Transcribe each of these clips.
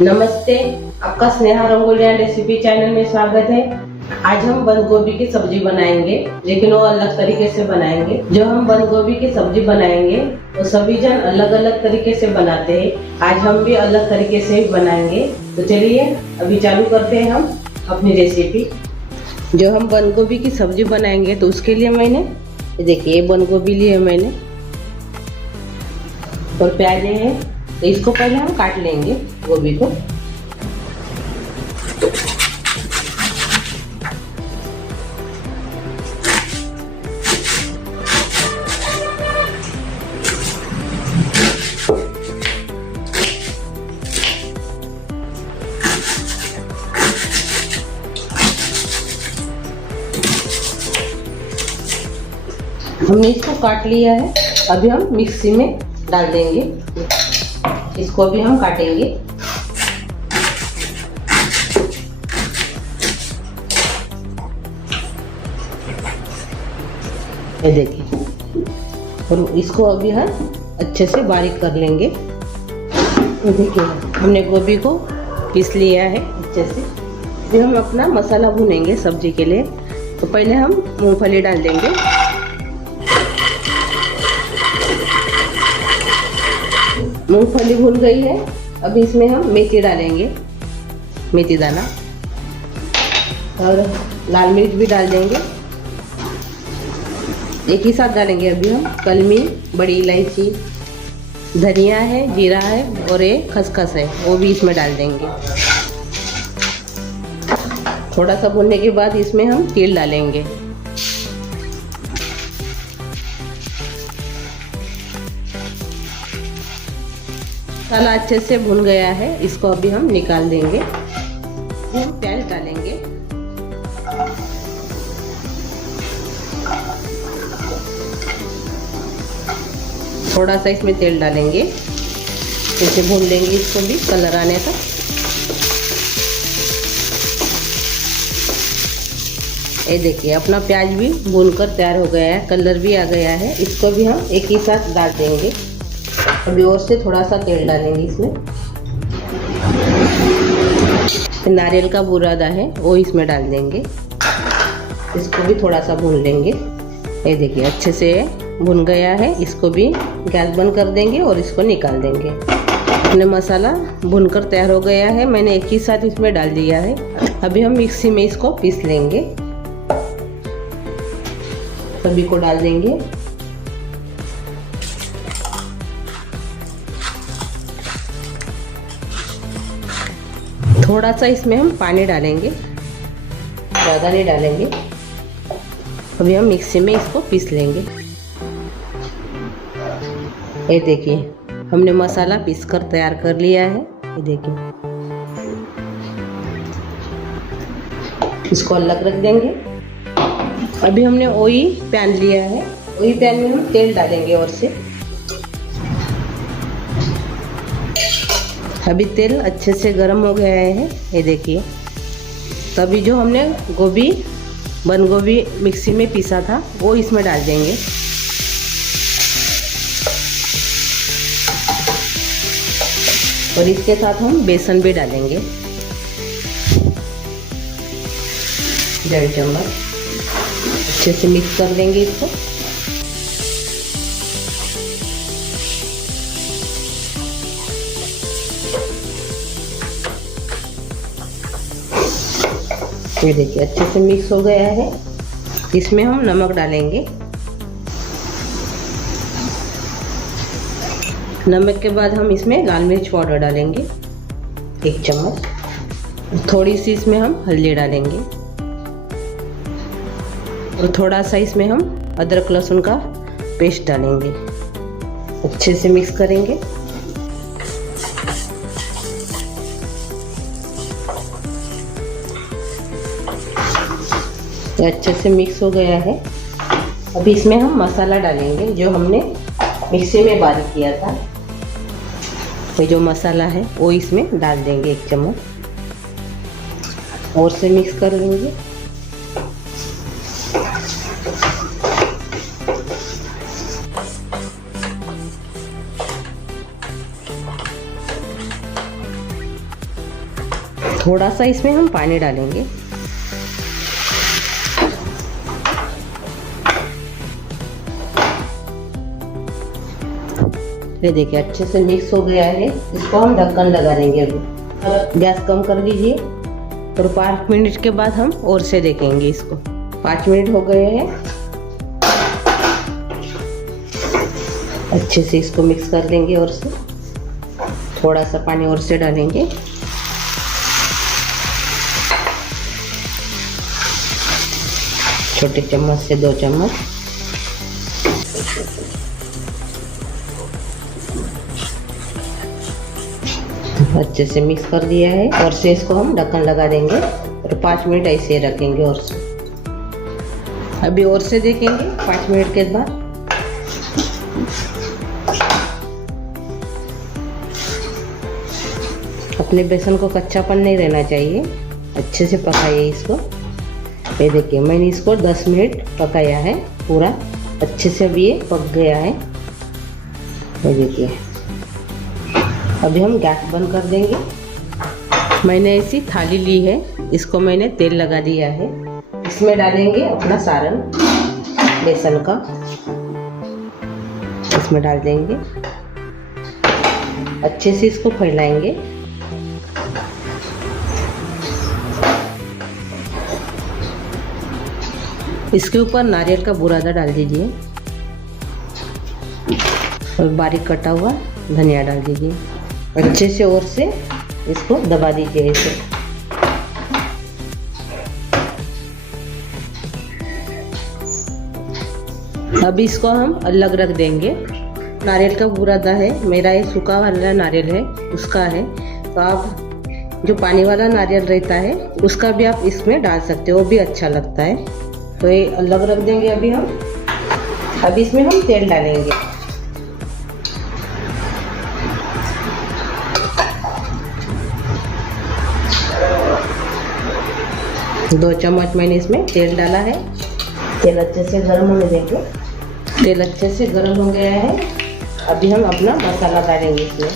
नमस्ते, आपका Sneha रंगोलिया recipe channel में स्वागत है। आज हम बंद गोभी की सब्जी बनाएंगे, लेकिन वो अलग तरीके से बनाएंगे। जो हम बंद गोभी की सब्जी बनाएंगे वो सभी जन अलग अलग तरीके से बनाते हैं। आज हम भी अलग तरीके से ही बनाएंगे। तो चलिए अभी चालू करते हैं हम अपनी रेसिपी। जो हम बंद गोभी की सब्जी बनाएंगे तो उसके लिए मैंने देखिए बंद गोभी ली है मैंने, और प्याज है। तो इसको पहले हम काट लेंगे गोभी को। हमने इसको काट लिया है। अभी हम मिक्सी में डाल देंगे। इसको भी हम काटेंगे। ये देखिए, और इसको अभी हम अच्छे से बारीक कर लेंगे। तो देखिए हमने गोभी को पीस लिया है अच्छे से। फिर हम अपना मसाला भूनेंगे सब्जी के लिए। तो पहले हम मूंगफली डाल देंगे। मूंगफली भून गई है। अब इसमें हम मेथी डालेंगे, मेथी दाना, और लाल मिर्च भी डाल देंगे। एक ही साथ डालेंगे अभी हम कलमी, बड़ी इलायची, धनिया है, जीरा है, और एक खसखस है, वो भी इसमें डाल देंगे। थोड़ा सा भूनने के बाद इसमें हम तिल डालेंगे। मसाला अच्छे से भुन गया है। इसको अभी हम निकाल देंगे। हम प्याज डालेंगे। थोड़ा सा इसमें तेल डालेंगे। इसे भून लेंगे, इसको भी कलर आने तक। ये देखिए अपना प्याज भी भूनकर तैयार हो गया है, कलर भी आ गया है। इसको भी हम एक ही साथ डाल देंगे। अभी और से थोड़ा सा तेल डालेंगे इसमें। नारियल का बुरादा है वो इसमें डाल देंगे। इसको भी थोड़ा सा भून लेंगे। ये देखिए अच्छे से भुन गया है। इसको भी गैस बंद कर देंगे और इसको निकाल देंगे। अपने मसाला भुनकर तैयार हो गया है। मैंने एक ही साथ इसमें डाल दिया है। अभी हम मिक्सी में इसको पीस लेंगे। सभी को डाल देंगे। थोड़ा सा इसमें हम पानी डालेंगे, ज़्यादा नहीं डालेंगे। अभी हम मिक्सी में इसको पीस लेंगे। ये देखिए हमने मसाला पीसकर तैयार कर लिया है। ये देखिए, इसको अलग रख देंगे। अभी हमने ओई पैन लिया है। ओई पैन में हम तेल डालेंगे और से। अभी तेल अच्छे से गर्म हो गया है। ये देखिए, तभी जो हमने गोभी, बंद गोभी मिक्सी में पीसा था वो इसमें डाल देंगे। और इसके साथ हम बेसन भी डालेंगे, 1.5 चम्मच। अच्छे से मिक्स कर लेंगे इसको। ये देखिए अच्छे से मिक्स हो गया है। इसमें हम नमक डालेंगे। नमक के बाद हम इसमें लाल मिर्च पाउडर डालेंगे, 1 चम्मच। थोड़ी सी इसमें हम हल्दी डालेंगे, और थोड़ा सा इसमें हम अदरक लहसुन का पेस्ट डालेंगे। अच्छे से मिक्स करेंगे। ये अच्छे से मिक्स हो गया है। अभी इसमें हम मसाला डालेंगे जो हमने मिक्सी में बारीक किया था। ये जो मसाला है वो इसमें डाल देंगे, 1 चम्मच। और से मिक्स कर लेंगे। थोड़ा सा इसमें हम पानी डालेंगे। ये देखिए अच्छे से मिक्स हो गया है। इसको हम ढक्कन लगा देंगे। अभी गैस कम कर दीजिए और 5 मिनट के बाद हम और से देखेंगे इसको। 5 मिनट हो गए हैं। अच्छे से इसको मिक्स कर देंगे और से थोड़ा सा पानी और से डालेंगे। छोटे चम्मच से 2 चम्मच। अच्छे से मिक्स कर दिया है और से इसको हम ढक्कन लगा देंगे और 5 मिनट ऐसे रखेंगे और से। अभी और से देखेंगे 5 मिनट के बाद। अपने बेसन को कच्चापन नहीं रहना चाहिए। अच्छे से पकाइए इसको। ये देखिए मैंने इसको 10 मिनट पकाया है पूरा। अच्छे से अभी ये पक गया है। ये देखिए अभी हम गैस बंद कर देंगे। मैंने ऐसी थाली ली है, इसको मैंने तेल लगा दिया है। इसमें डालेंगे अपना सारण बेसन का। इसमें डाल देंगे। अच्छे से इसको फैलाएंगे। इसके ऊपर नारियल का बुरादा डाल दीजिए और बारीक कटा हुआ धनिया डाल दीजिए। अच्छे से और से इसको दबा दीजिए इसे। अब इसको हम अलग रख देंगे। नारियल का बुरादा है, मेरा ये सूखा वाला नारियल है, उसका है। तो आप जो पानी वाला नारियल रहता है उसका भी आप इसमें डाल सकते हो, वो भी अच्छा लगता है। तो ये अलग रख देंगे। अभी इसमें हम तेल डालेंगे। दो चम्मच मैंने इसमें तेल डाला है। तेल अच्छे से गर्म होने देंगे। तेल अच्छे से गर्म हो गया है। अभी हम अपना मसाला डालेंगे इसमें,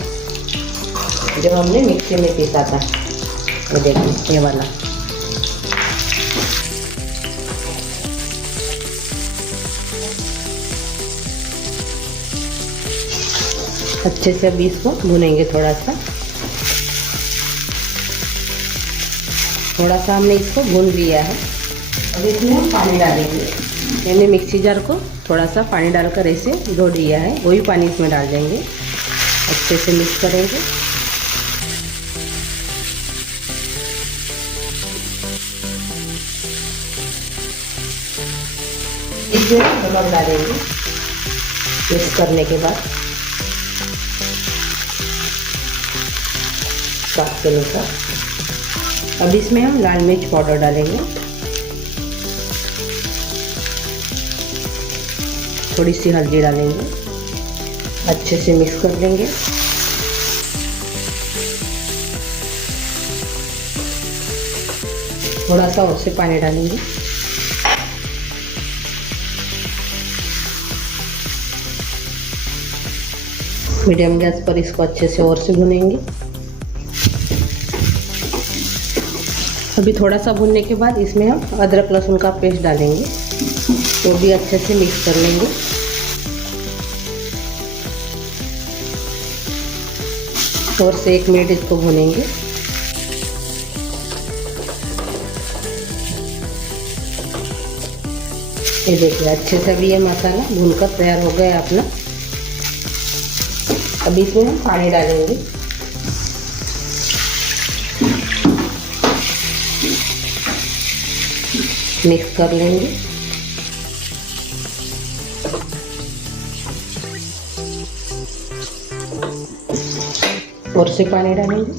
जो हमने मिक्सी में पीसा था। ये देखिए ये वाला। अच्छे से अभी इसको भुनेंगे। थोड़ा सा हमने इसको भून लिया है। अब इसमें हम पानी डालेंगे। मैंने मिक्सी जार को थोड़ा सा पानी डालकर ऐसे धो दिया है, वही पानी इसमें डाल देंगे। अच्छे से मिक्स करेंगे। इसमें नमक डालेंगे मिक्स करने के बाद स्वाद के अनुसार। अब इसमें हम लाल मिर्च पाउडर डालेंगे। थोड़ी सी हल्दी डालेंगे। अच्छे से मिक्स कर देंगे। थोड़ा सा और से पानी डालेंगे। मीडियम गैस पर इसको अच्छे से और से भुनेंगे। अभी थोड़ा सा भुनने के बाद इसमें हम अदरक लहसुन का पेस्ट डालेंगे, तो भी अच्छे से मिक्स कर लेंगे। और से 1 मिनट इसको भुनेंगे। ये देखिए अच्छे से भी ये मसाला भूनकर तैयार हो गया अपना। अभी इसमें हम पानी डालेंगे। मिक्स कर लेंगे। और से पानी डालेंगे।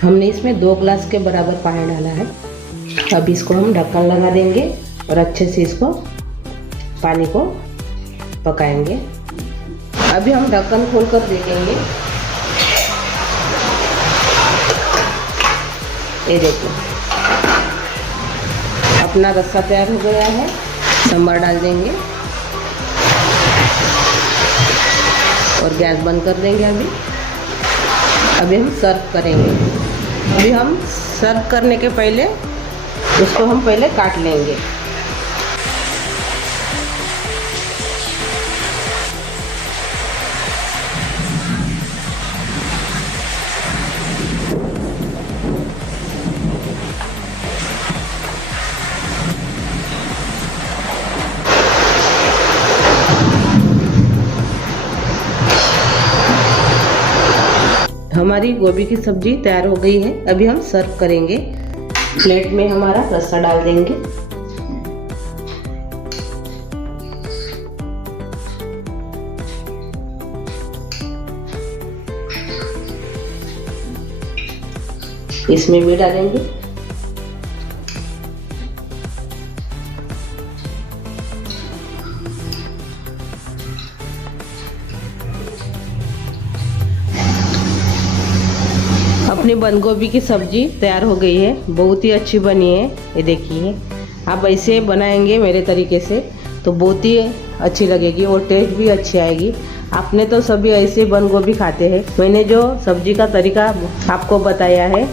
हमने इसमें 2 ग्लास के बराबर पानी डाला है। अब इसको हम ढक्कन लगा देंगे और अच्छे से इसको पानी को पकाएंगे। अभी हम ढक्कन खोलकर देखेंगे। ये देखिए अपना रस्सा तैयार हो गया है। सांभर डाल देंगे। और गैस बंद कर देंगे। अभी हम सर्व करेंगे। अभी हम सर्व करने के पहले उसको हम पहले काट लेंगे। हमारी गोभी की सब्जी तैयार हो गई है। अभी हम सर्व करेंगे। प्लेट में हमारा रस्सा डाल देंगे। इसमें भी डालेंगे। अपनी बंद गोभी की सब्जी तैयार हो गई है। बहुत ही अच्छी बनी है। ये देखिए, आप ऐसे बनाएंगे मेरे तरीके से तो बहुत ही अच्छी लगेगी और टेस्ट भी अच्छी आएगी। आपने तो सभी ऐसे बंद गोभी खाते हैं। मैंने जो सब्जी का तरीका आपको बताया है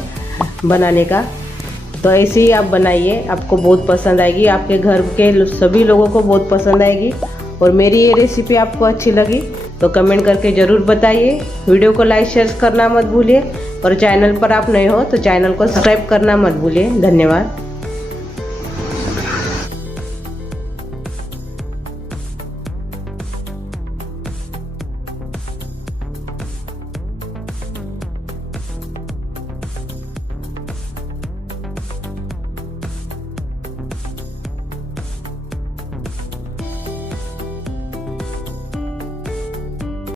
बनाने का, तो ऐसे ही आप बनाइए। आपको बहुत पसंद आएगी। आपके घर के सभी लोगों को बहुत पसंद आएगी। और मेरी ये रेसिपी आपको अच्छी लगी तो कमेंट करके ज़रूर बताइए। वीडियो को लाइक शेयर करना मत भूलिए और चैनल पर आप नए हो तो चैनल को सब्सक्राइब करना मत भूलिए। धन्यवाद।